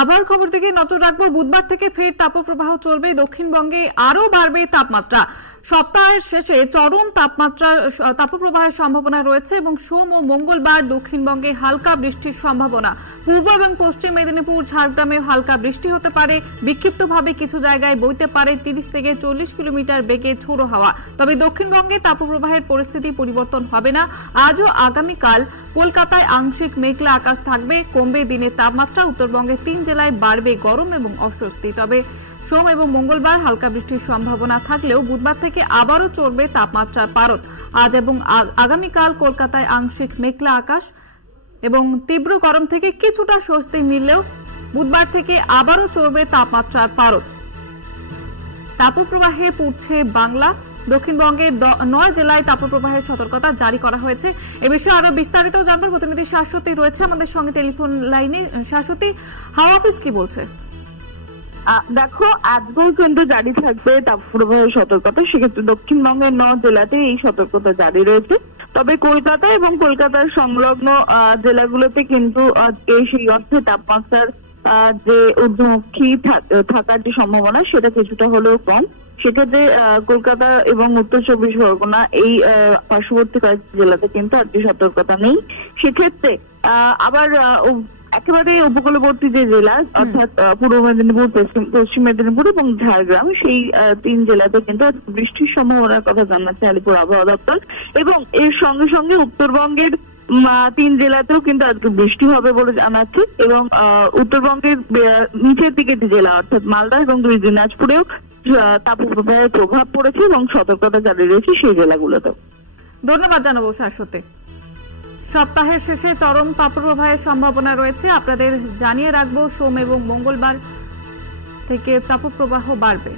আবহাওয়ার খবর থেকে নজর রাখবো। বুধবার থেকে ফের তাপপ্রবাহ চলবে। দক্ষিণবঙ্গে আরো বাড়বে তাপমাত্রা। সপ্তাহের শেষে চরম তাপপ্রবাহের সম্ভাবনা রয়েছে এবং সোম ও মঙ্গলবার দক্ষিণবঙ্গে হালকা বৃষ্টির সম্ভাবনা। পূর্ব এবং পশ্চিম মেদিনীপুর, ঝাড়গ্রামে হালকা বৃষ্টি হতে পারে। বিক্ষিপ্তভাবে কিছু জায়গায় বইতে পারে 30 থেকে 40 কিলোমিটার বেগে ঝোড়ো হাওয়া। তবে দক্ষিণবঙ্গে তাপপ্রবাহের পরিস্থিতি পরিবর্তন হবে না। আজ ও আগামীকাল কলকাতায় আংশিক মেঘলা আকাশ থাকবে, কমবে দিনের তাপমাত্রা। উত্তরবঙ্গের 3 জেলায় বাড়বে গরম এবং অস্বস্তি। তবে সোম এবং মঙ্গলবার হালকা বৃষ্টির সম্ভাবনা থাকলেও বুধবার থেকে আবারও চড়বে তাপমাত্রার পারদ। আজ এবং আগামীকাল কলকাতায় আংশিক মেঘলা আকাশ এবং তীব্র গরম থেকে কিছুটা স্বস্তি মিললেও বুধবার থেকে আবারও চড়বে তাপমাত্রার পারদ। তাপপ্রবাহে পড়ছে বাংলা। দক্ষিণবঙ্গে 9 জেলায় তাপপ্রবাহের সতর্কতা জারি করা হয়েছে। এ বিষয়ে আরো বিস্তারিত জানবার প্রতিনিধি শাশ্বতী রয়েছে আমাদের সঙ্গে টেলিফোন লাইনে। শাশ্বতী, হাওয়া অফিস কি বলছে? দেখো, আজকেও কিন্তু জারি থাকবে তাপপ্রবাহের সতর্কতা। সেক্ষেত্রে দক্ষিণবঙ্গের 9 জেলাতে এই সতর্কতা জারি রয়েছে। তবে কলকাতা এবং কলকাতার সংলগ্ন জেলাগুলোতে কিন্তু সেই অর্থে তাপমাত্রার যে ঊর্ধ্বমুখী থাকার যে সম্ভাবনা সেটা কিছুটা হলেও কম। সেক্ষেত্রে কলকাতা এবং উত্তর 24 পরগনা এই পার্শ্ববর্তী কয়েক জেলাতে কিন্তু আর সতর্কতা নেই। সেক্ষেত্রে আবার একেবারে উপকূলবর্তী যে জেলা অর্থাৎ পূর্ব মেদিনীপুর, পশ্চিম মেদিনীপুর এবং ঝাড়গ্রাম, সেই 3 জেলাতে কিন্তু বৃষ্টির সম্ভাবনার কথা জানাচ্ছে আলিপুর আবহাওয়া দপ্তর। এবং এর সঙ্গে সঙ্গে উত্তরবঙ্গের 3 জেলাতেও কিন্তু আজকে বৃষ্টি হবে বলে জানাচ্ছে। এবং উত্তরবঙ্গের নিচের দিকের জেলা অর্থাৎ মালদা এবং 2 দিনাজপুরেও তাপপ্রবাহের প্রভাব পড়েছে এবং সতর্কতা জারি রয়েছে সেই জেলাগুলোতে। ধন্যবাদ জানাবো শাশ্বতী। সপ্তাহের শেষে চরম তাপপ্রবাহের সম্ভাবনা রয়েছে, আপনাদের জানিয়ে রাখবো। সোম এবং মঙ্গলবার থেকে তাপপ্রবাহ বাড়বে।